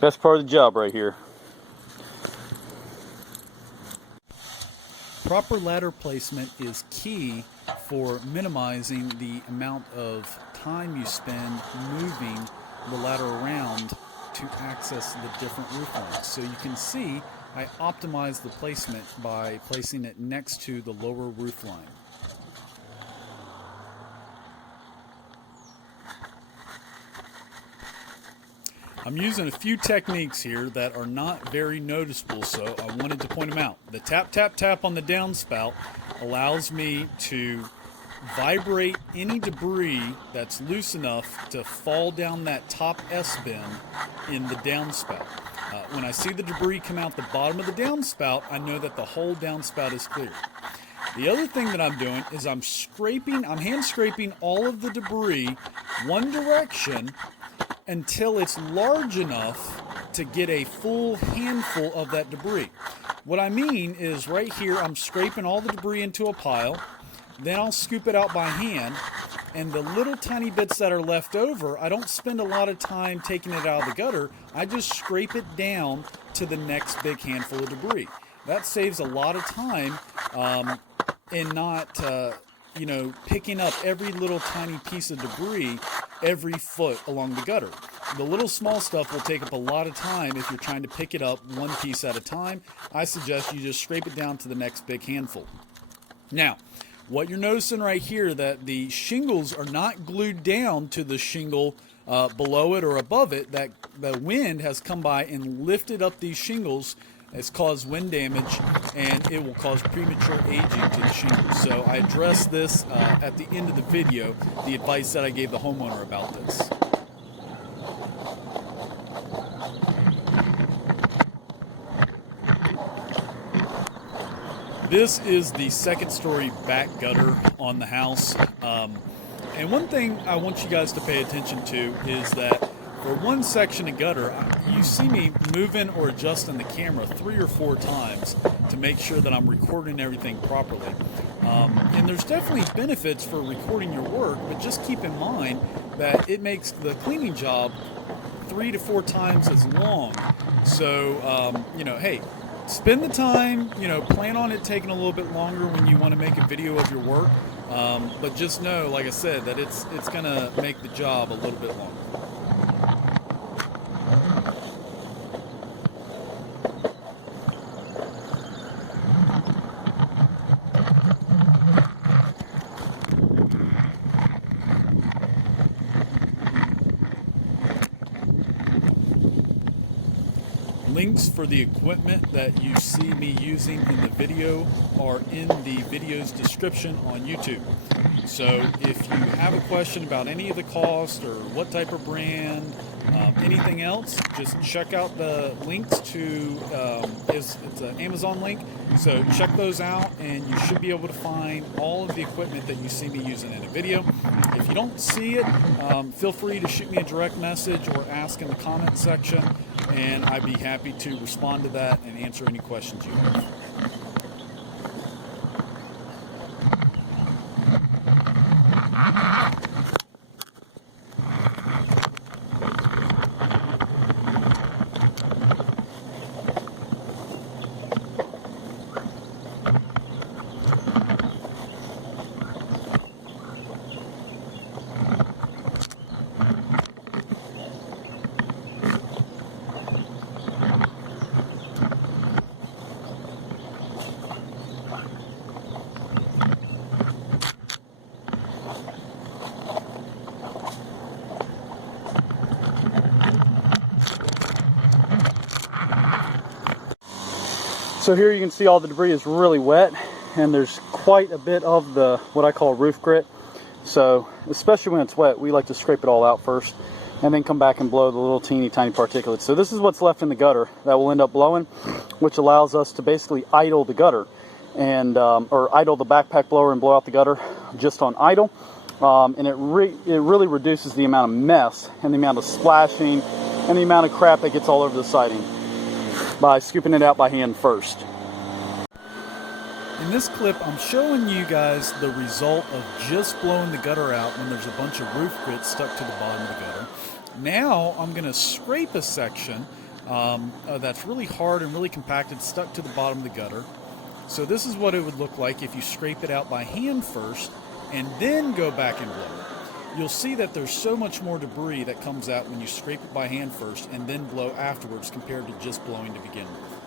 Best part of the job right here. Proper ladder placement is key for minimizing the amount of time you spend moving the ladder around to access the different roof lines. So you can see I optimized the placement by placing it next to the lower roof line. I'm using a few techniques here that are not very noticeable, so I wanted to point them out. The tap, tap, tap on the downspout allows me to vibrate any debris that's loose enough to fall down that top S-bend in the downspout. When I see the debris come out the bottom of the downspout, I know that the whole downspout is clear. The other thing that I'm doing is I'm hand scraping all of the debris one direction until it's large enough to get a full handful of that debris. What I mean is right here I'm scraping all the debris into a pile, then I'll scoop it out by hand, and the little tiny bits that are left over, I don't spend a lot of time taking it out of the gutter, I just scrape it down to the next big handful of debris. That saves a lot of time in not picking up every little tiny piece of debris every foot along the gutter. The little small stuff will take up a lot of time if you're trying to pick it up one piece at a time. I suggest you just scrape it down to the next big handful. Now, what you're noticing right here, that the shingles are not glued down to the shingle below it or above it, that the wind has come by and lifted up these shingles. It's caused wind damage, and it will cause premature aging to the shingles. So I addressed this at the end of the video, the advice that I gave the homeowner about this. This is the second story back gutter on the house. And one thing I want you guys to pay attention to is that for one section of gutter, you see me moving or adjusting the camera 3 or 4 times to make sure that I'm recording everything properly. And there's definitely benefits for recording your work, but just keep in mind that it makes the cleaning job 3 to 4 times as long. So, hey, spend the time, plan on it taking a little bit longer when you want to make a video of your work. But just know, like I said, that it's going to make the job a little bit longer. Links for the equipment that you see me using in the video are in the video's description on YouTube. So if you have a question about any of the cost or what type of brand, anything else, just check out the links to, it's an Amazon link, so check those out and you should be able to find all of the equipment that you see me using in a video. If you don't see it, feel free to shoot me a direct message or ask in the comment section, and I'd be happy to respond to that and answer any questions you have. So here you can see all the debris is really wet, and there's quite a bit of the what I call roof grit. So especially when it's wet, we like to scrape it all out first and then come back and blow the little teeny tiny particulates. So this is what's left in the gutter that will end up blowing, which allows us to basically idle the gutter and or idle the backpack blower and blow out the gutter just on idle. And it really reduces the amount of mess and the amount of splashing and the amount of crap that gets all over the siding by scooping it out by hand first. In this clip, I'm showing you guys the result of just blowing the gutter out when there's a bunch of roof grit stuck to the bottom of the gutter. Now I'm going to scrape a section that's really hard and really compacted, stuck to the bottom of the gutter. So this is what it would look like if you scrape it out by hand first and then go back and blow it. You'll see that there's so much more debris that comes out when you scrape it by hand first and then blow afterwards compared to just blowing to begin with.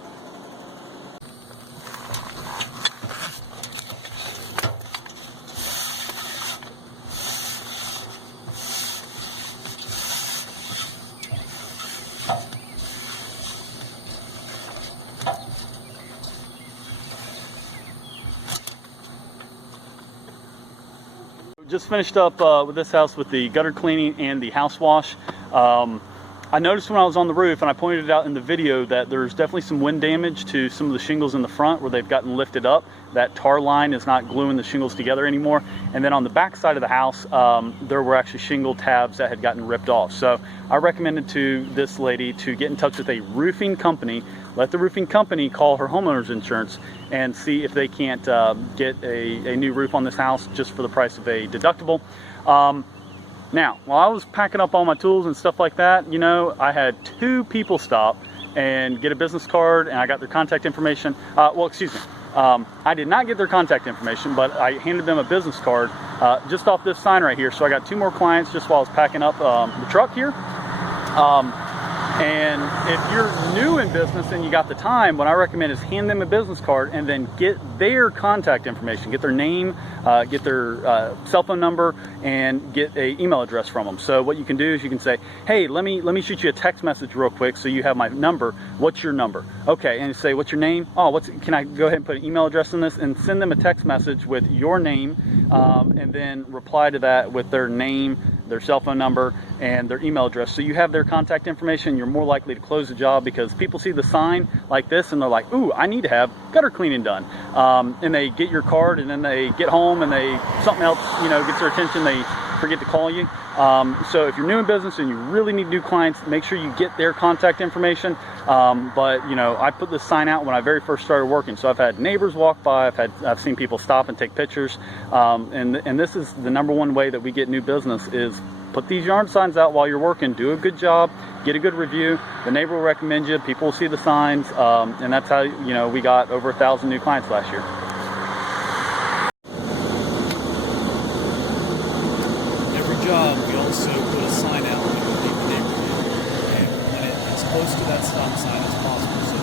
Just finished up with this house with the gutter cleaning and the house wash. I noticed when I was on the roof, and I pointed it out in the video, that there's definitely some wind damage to some of the shingles in the front where they've gotten lifted up. That tar line is not gluing the shingles together anymore. And then on the back side of the house, there were actually shingle tabs that had gotten ripped off. So I recommended to this lady to get in touch with a roofing company, let the roofing company call her homeowner's insurance and see if they can't get a new roof on this house just for the price of a deductible. Now, while I was packing up all my tools and stuff like that, you know, I had 2 people stop and get a business card, and I got their contact information. Well, excuse me. I did not get their contact information, but I handed them a business card just off this sign right here. So I got 2 more clients just while I was packing up the truck here. And if you're new in business and you got the time, what I recommend is hand them a business card and then get their contact information, get their name, get their cell phone number, and get an email address from them. So what you can do is you can say, hey, let me shoot you a text message real quick so you have my number. What's your number? Okay, and you say, what's your name? Oh, can I go ahead and put an email address in this? And send them a text message with your name, and then reply to that with their name, their cell phone number, and their email address. So you have their contact information. You're more likely to close the job because people see the sign like this and they're like, ooh, I need to have gutter cleaning done. And they get your card, and then they get home and something else, you know, gets their attention. They forget to call you. So if you're new in business and you really need new clients, make sure you get their contact information. But you know, I put this sign out when I very first started working. So I've had neighbors walk by, I've seen people stop and take pictures. And this is the #1 way that we get new business is put these yard signs out while you're working, do a good job, get a good review. The neighbor will recommend you, people will see the signs, and that's how, you know, we got over 1,000 new clients last year. Every job, we also put a sign out when we leave the neighborhood, and when it's close to that stop sign as possible. So